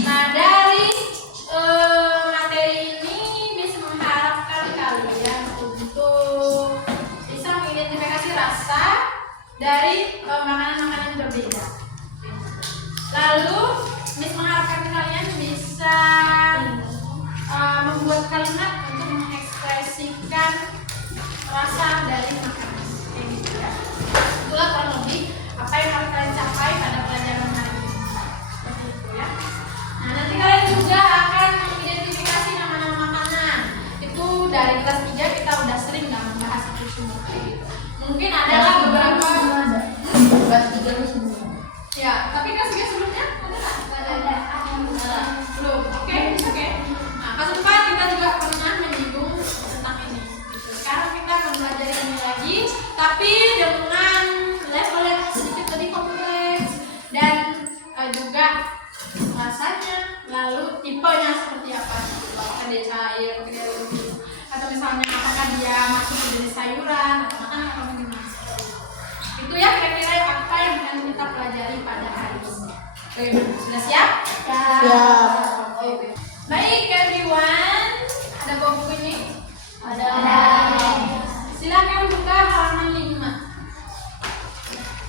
Nah, dari materi ini bisa mengharapkan kalian untuk bisa mengidentifikasi rasa dari makanan-makanan berbeda. Lalu, Miss mengharapkan kalian bisa membuat kalimat untuk mengekspresikan rasa dari makanan. Gitu ya. Itulah kurang lebih apa yang harus kalian capai pada pelajaran hari ini. Seperti itu ya. Nah, nanti kalian juga akan mengidentifikasi nama-nama makanan. Itu dari kelas 3 kita udah sering nggak membahas itu semua. Mungkin adalah beberapa kelas 3 itu semua. ya, tapi kelas 3 sebelumnya ada nggak? Ada. Belum. Oke. Nah, kelas 4 kita juga pernah menyinggung tentang ini. Sekarang kita akan belajar ini lagi, tapi dengan level yang sedikit lebih kompleks dan juga rasanya, lalu tipenya seperti apa? Apakah dia cair, apakah dia lembut, atau misalnya apakah dia masuk ke jenis sayuran atau makanan atau bagaimana? Itu ya kira-kira apa yang akan kita pelajari pada hari ini. Bagaimana? Sudah siap? Siap. Oke. Baik everyone, ada bawa buku ini? Ada. Silakan buka halaman 5.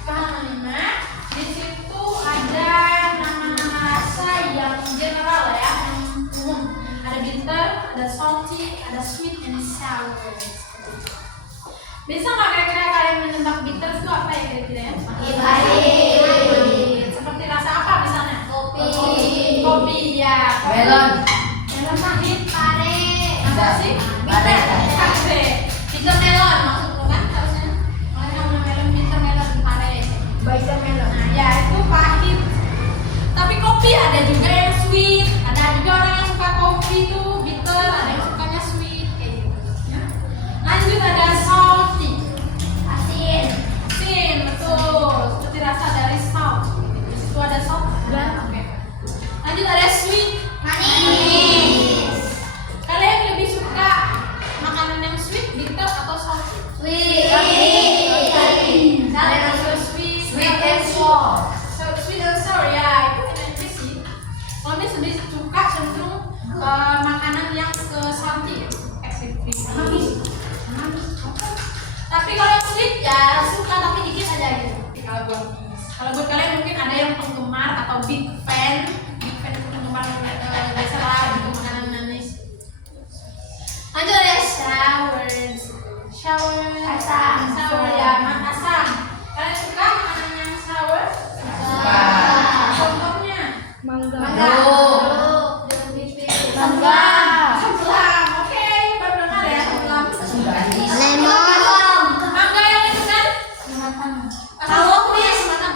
Buka halaman 5. Di situ ada nama-nama rasa yang general ya, yang umum. Ada bitter, ada salty, ada sweet, and sour. Bisa nggak kira-kira kalian menebak bitter itu apa ya kira-kira ya? Pahit. Seperti rasa apa misalnya? Kopi. Ya. Melon. Melon pahit. Pare. Apa sih? Pare. Pare. Bitter melon maksudku kan harusnya. Kalau namanya melon bitter melon pare. Bitter melon. Nah, ya itu pahit. Tapi kopi ada juga yang sweet. Ada juga orang yang suka kopi itu bitter, ada yang sukanya sweet kayak gitu. Ya. Lanjut ada salty. Asin. Asin, betul. Seperti rasa dari salt. Di situ ada salt. Oke. Lanjut ada sweet. Manis. Kalian lebih suka makanan yang sweet, bitter atau salty? Sweet. Kalian suka sweet. Sweet and sour. Sweet and sour ya, itu enak sih. Kalau dia lebih suka cenderung makanan yang ke salty ya, manis. Tapi kalau yang sweet ya suka tapi dikit aja gitu. Kalau buat kalian mungkin ada yang penggemar atau big fan itu penggemar biasa lah gitu makanan manis. Lanjut ada sour ya, asam. Kalian suka makanan yang sour? Contohnya Mangga. sebelam. Oke, baru dengar ya sebelam. Lemon. Mangga yang itu kan? Kalau ya semangat.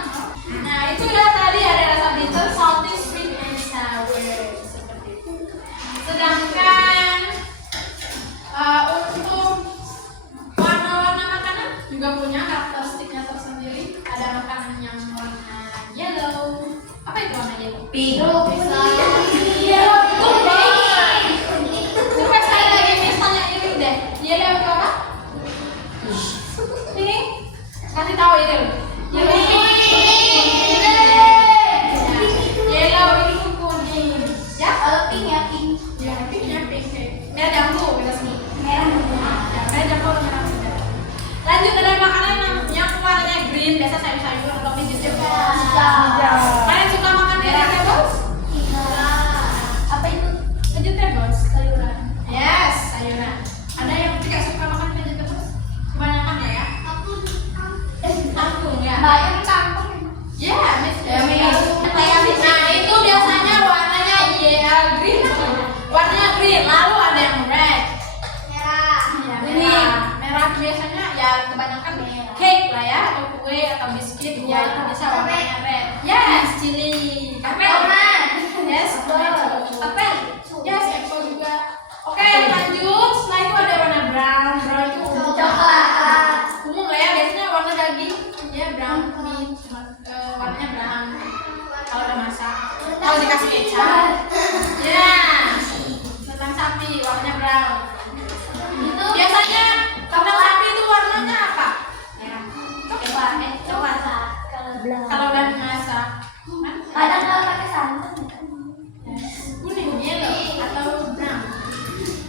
Nah, itu ya tadi ada rasa bitter, salty, sweet, and sour seperti itu. Sedangkan untuk warna-warna makanan juga punya karakteristiknya tersendiri. Ada makanan yang warna yellow. Apa itu warna yellow? Biru. Yellow kuning. Coba sekali lagi misalnya ini deh. Yellow itu apa? Ini kasih tahu ini. Yellow itu kuning. Ya? Kalau pink ya pink. Ya, pinknya pink. Merah jambu kita sebut. Merah. Ya, merah jambu atau merah muda. Lanjut ada makanan yang warnanya green. Biasa sayur-sayur atau vegetable. Hijau. Kalian suka makan vegetables? Kalau dikasih kecap, ya, batang sapi warnanya brown. Biasanya batang sapi itu warnanya apa? Coklat. Kalau udah dimasak, Kadang kalau pakai santan. kuning, yellow atau brown.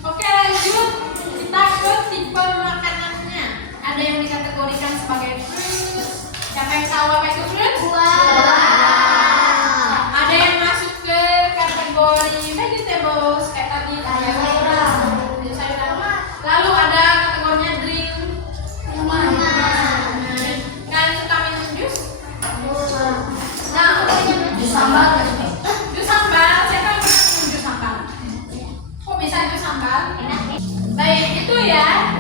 Oke, lanjut kita ke tipe makanannya. Ada yang dikategorikan sebagai fruits. Siapa yang tahu apa itu fruits? Ada yang masuk ke kategori vegetables kayak tadi sayuran. Lalu ada kategorinya drink. Kalian suka minum jus? Nah, Jus sambal. jus sambal. Siapa yang pernah minum jus sambal? Kok bisa jus sambal? Baik, itu ya.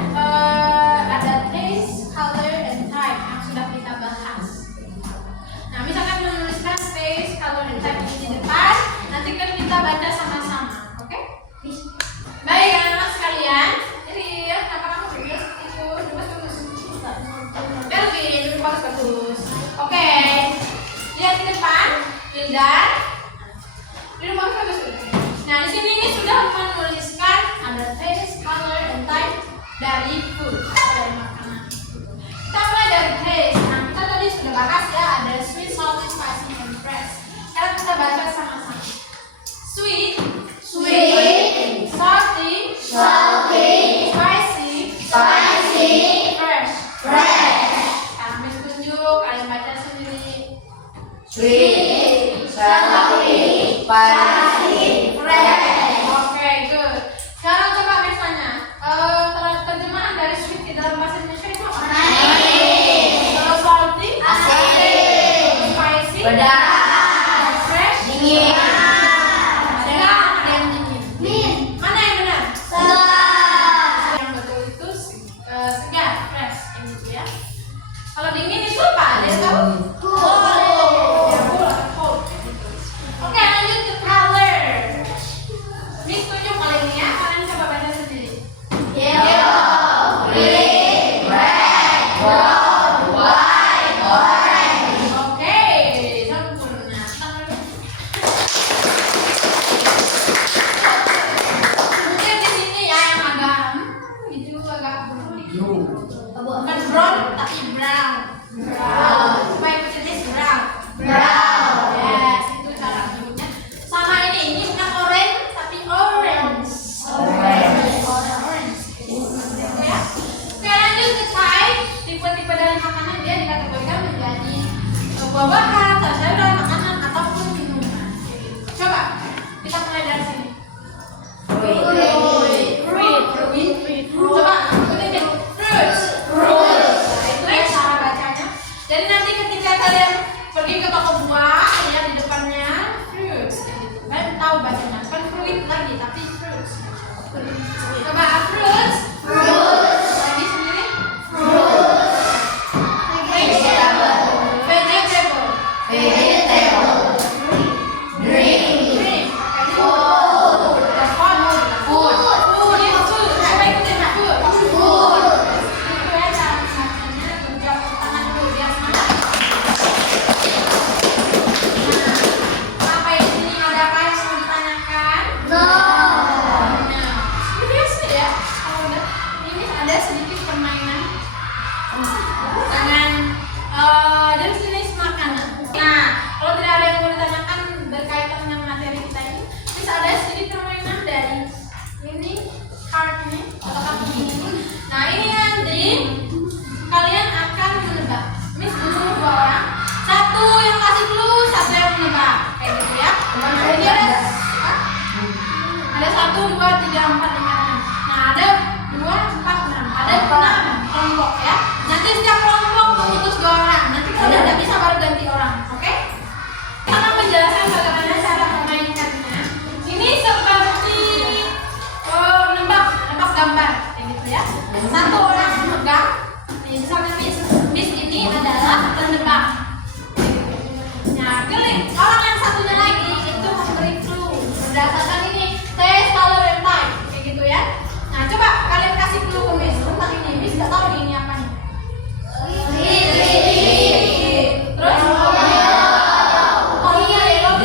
Ada taste, color, and type yang sudah kita bahas. Nah, misalkan menuliskan taste, color, and type ini di depan, nanti kan kita baca sama-sama, oke? Baik, anak-anak sekalian. Jadi ya, kenapa kamu video seperti itu? Bagus. Melvin, bagus. Oke, lihat di depan, Wildan. Ini bagus. Nah, di sini ini sudah menuliskan ada taste, color, and type dari food, dari makanan. Kita mulai dari taste. Nah, kita tadi sudah bahas ya, ada sweet, salty, spicy, and fresh. Sekarang kita baca sama-sama. Sweet, salty, spicy, fresh. Sekarang Miss tunjuk, kalian baca sendiri. Oke, good. Sekarang coba Miss tanya, terjemahan dari sweet di dalam bahasa Indonesia itu apa? Kalau salty, spicy, fresh, Dingin. ada yang dingin. Mana yang benar? Yang betul itu segar, fresh, ini gitu ya. Kalau dingin itu apa? Ada yang tahu? Ya, cold. Oke, lanjut ke color. Miss tunjuk kali ini ya, kalian coba baca sendiri. Oke, sempurna. Mungkin di sini ya yang agak itu agak bukan brown tapi brown. Supaya ikutin brown. Yes, itu cara menyebutnya. Sama ini bukan orange tapi orange. Orange. Ya. Oke, lanjut ke type. Tipe-tipe dari makanan dia dikategorikan menjadi buah-buahan, sayuran, makanan ataupun minuman. Coba kita mulai dari sini. Fruit. Coba ikutin deh. Fruits. Nah, itu ya cara bacanya. Jadi nanti ketika kalian pergi ke toko buah, lihat di depannya fruits. Gitu. Kalian tahu bacanya. Bukan fruit lagi, tapi fruits. Coba fruits. Lagi sendiri. Vegetable. Drink. Food. Coba ikutin food. Itu ya cara bacanya. Tunjuk tangan dulu biar semangat. Nah, apa yang sini ada apa yang mau ditanyakan? Nah, seperti biasa ya. Kalau udah ini ada sedikit permainan dengan jenis-jenis makanan. Nah, kalau tidak ada yang mau ditanyakan berkaitan dengan materi kita ini, bisa ada sedikit permainan dari ini card ini atau kartu ini. Nah, ini nanti kalian akan menebak. Miss dulu 2 orang. Satu yang kasih clue, satu yang menebak. Kayak gitu ya. Jadi ada 1, 2, 3, 4, 5, 6. Nah, ada 2, 4, 6. Ada 6 kelompok ya. Nanti setiap kelompok mengutus 2 orang. Nanti kalau udah tidak bisa baru ganti orang. Oke? Kita akan menjelaskan bagaimana cara memainkannya. Ini seperti nebak gambar kayak gitu ya. Satu orang memegang. Nih, misalnya Miss ini adalah penebak. Nah, pilih orang yang satunya lagi itu memberi clue berdasarkan ini taste, color, and type kayak gitu ya. Nah, coba kalian kasih clue ke Miss tentang ini. Miss nggak tahu ini apa nih. Terus? Oh iya, yellow.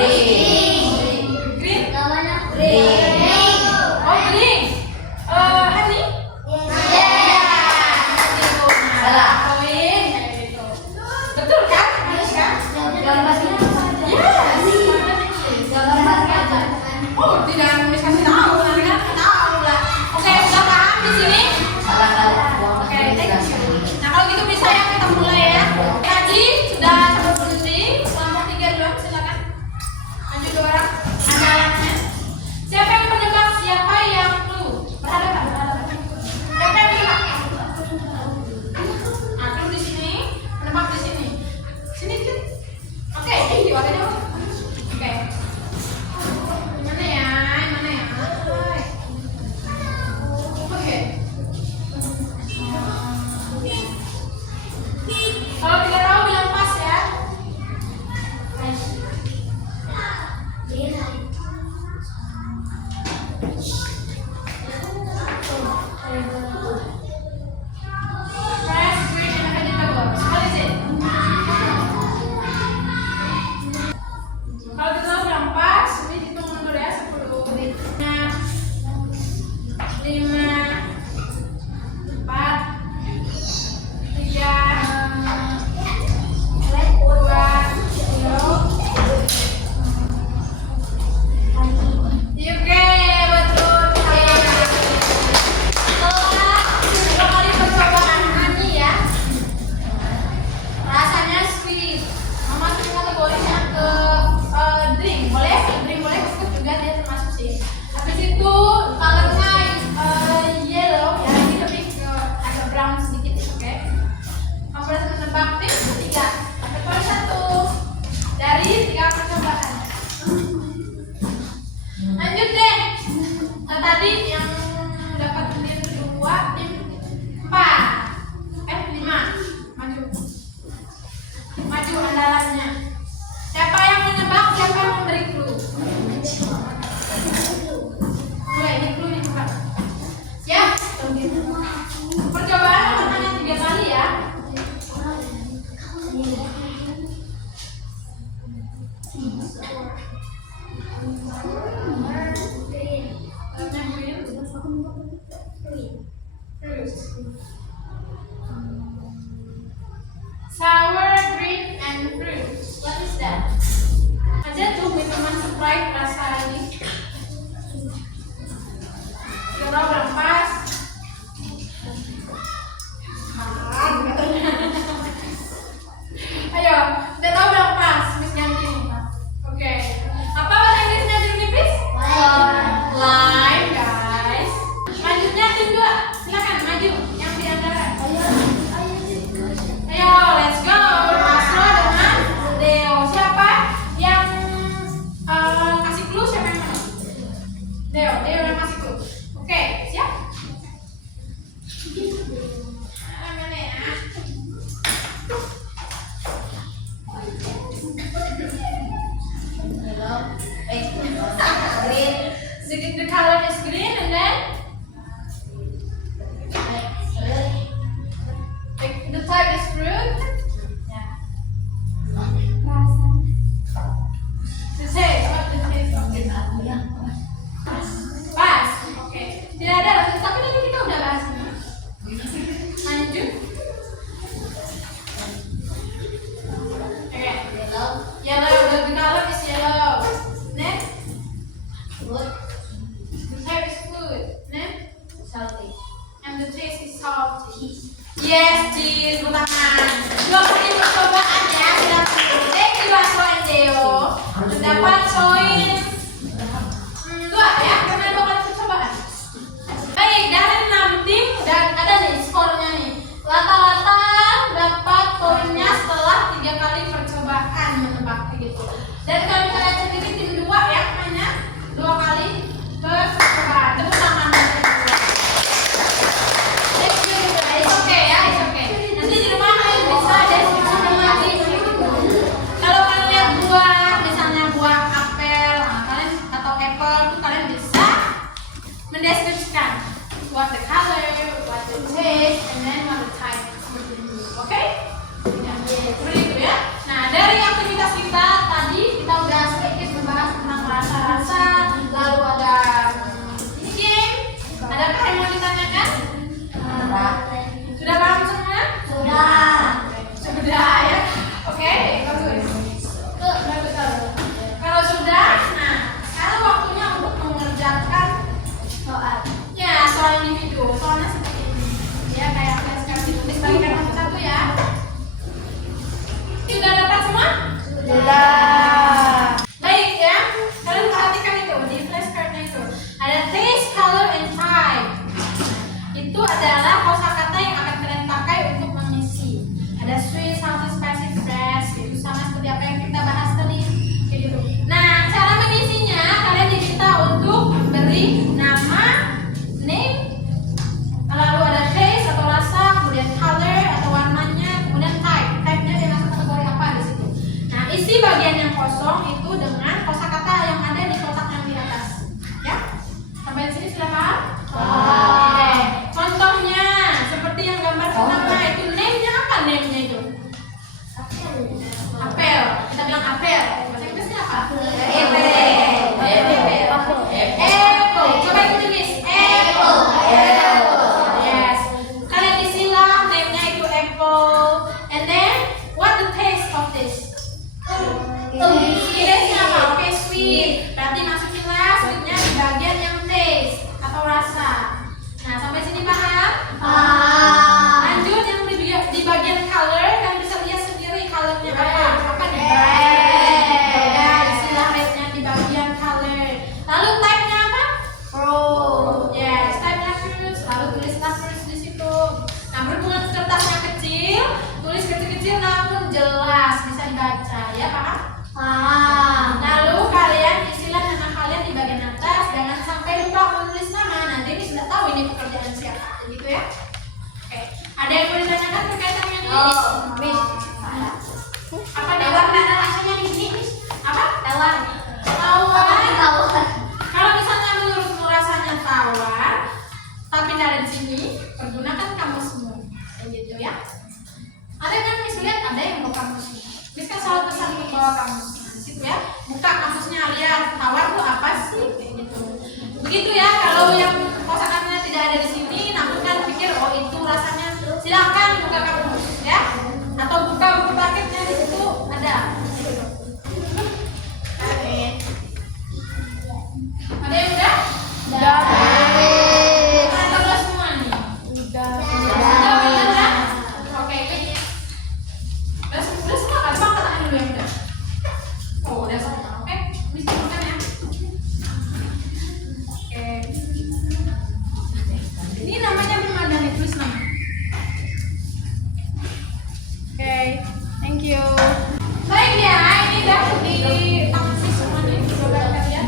Sour, green, and fruit. What is that? Aja tuh minuman Sprite rasa ini. Kira berempas. Ayo, udah tahu berempas? Miss ganti nih. Oke. Apa bahasa Inggrisnya jeruk nipis? Lime, guys. Majunya tim 2. Silakan maju. Yang di antara. Ayo, let's go. Masro dengan Deo. Siapa yang kasih clue? Siapa yang mana? Deo yang kasih clue. Oke, siap? Mana ya? The color is green, and then the type is fruit. The taste, what the taste of it? Pas, oke. Tidak ada rasa, tapi tadi kita udah bahas ini. Lanjut. Oke. Yellow, the color is yellow. Next. The type is food. Next. And the taste is salty. Yes, cheese, tangan. 2 kali percobaan ya, sudah thank you Asro and Deo. Mendapat poin 2 ya, karena 2 kali percobaan. Baik, dari 6 tim udah ada nih skornya nih. Rata-rata dapat poinnya setelah 3 kali percobaan menebak begitu. Dan kalau kalian sendiri tim 2 ya, hanya 2 kali percobaan. Tepuk tangan. Nanti di rumah kalian bisa deskripsi lagi. Kalau kalian lihat buah, misalnya buah apel, kalian atau apple, tuh kalian bisa mendeskripsikan what the color, what the taste, and then what the type. Oke? Seperti itu ya. Nah, dari aktivitas kita tadi kita udah sedikit membahas tentang rasa-rasa, lalu ada ini game. Adakah yang mau ditanyakan? Sudah paham semua? Sudah ya. Oke, bagus. Kalau sudah, nah sekarang waktunya untuk mengerjakan soal. Ya, soal individu. Soalnya seperti ini. Ya, kayak sekarang ditulis bagikan satu-satu ya. Sudah dapat semua? Sudah. Baik ya. Kalian perhatikan itu di flashcardnya itu. Ada taste, color, and type. Itu adalah kosakata yang akan kalian pakai untuk mengisi. Ada sweet, salty, spicy, fresh. Itu sama seperti apa yang kita bahas tadi. Kayak gitu. Nah, cara mengisinya kalian diminta untuk beri nama, name, lalu ada taste atau rasa, kemudian color atau warnanya, kemudian type. Type-nya dia masuk kategori apa di situ. Nah, isi bagiannya ya. Oke, ada yang mau ditanyakan berkaitan dengan ini? Miss. Apa deh warna rasanya di sini, Miss? Apa? Tawar. Tawar. Tawar. Kalau misalnya menurutmu rasanya tawar, tapi dari sini pergunakan kamusmu, kayak gitu ya. Ada kan Miss lihat ada yang bawa kamusnya. Miss kan selalu pesan membawa kamusnya di situ ya. Buka kamusnya lihat tawar itu apa sih, kayak gitu. Begitu ya. Kalau yang kosakatanya tidak ada di sini, namun kan pikir oh itu rasanya, silakan buka kamus ya. Atau buka buku paketnya di situ ada. Ada yang udah? Udah. Ada udah semua nih. Udah. Udah bener kan? Oke, ini. Udah semua kan? Bang katakan dulu yang udah. Oh, udah semua. Oke, Miss turunkan ya. Oke. Ini namanya belum ada nih, tulis nama. Oke, thank you. Baik ya, ini udah ditangsi semua nih, coba kalian.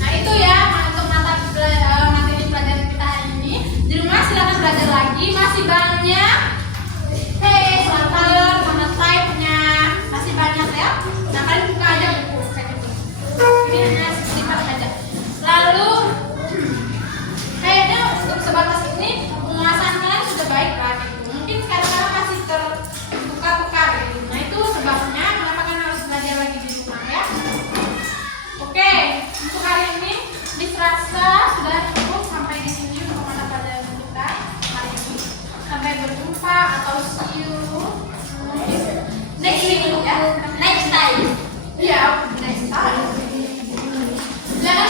Nah itu ya untuk materi pelajaran kita hari ini. Di rumah silakan belajar lagi, masih banyak. Hey, soal color, mana type-nya, masih banyak ya. Nah kalian buka aja buku kayak gitu. Ini hanya sedikit saja. Lalu kayaknya untuk sebatas ini penguasaan kalian sudah baik lah gitu. Mungkin kadang-kadang masih tertukar-tukar gitu. Nah itu sebabnya kenapa kalian harus belajar lagi di rumah ya. Oke, untuk hari ini dirasa sudah cukup sampai di sini untuk mata pelajaran kita hari ini. Sampai berjumpa atau see you next week ya. Next time. Iya, next time. Jangan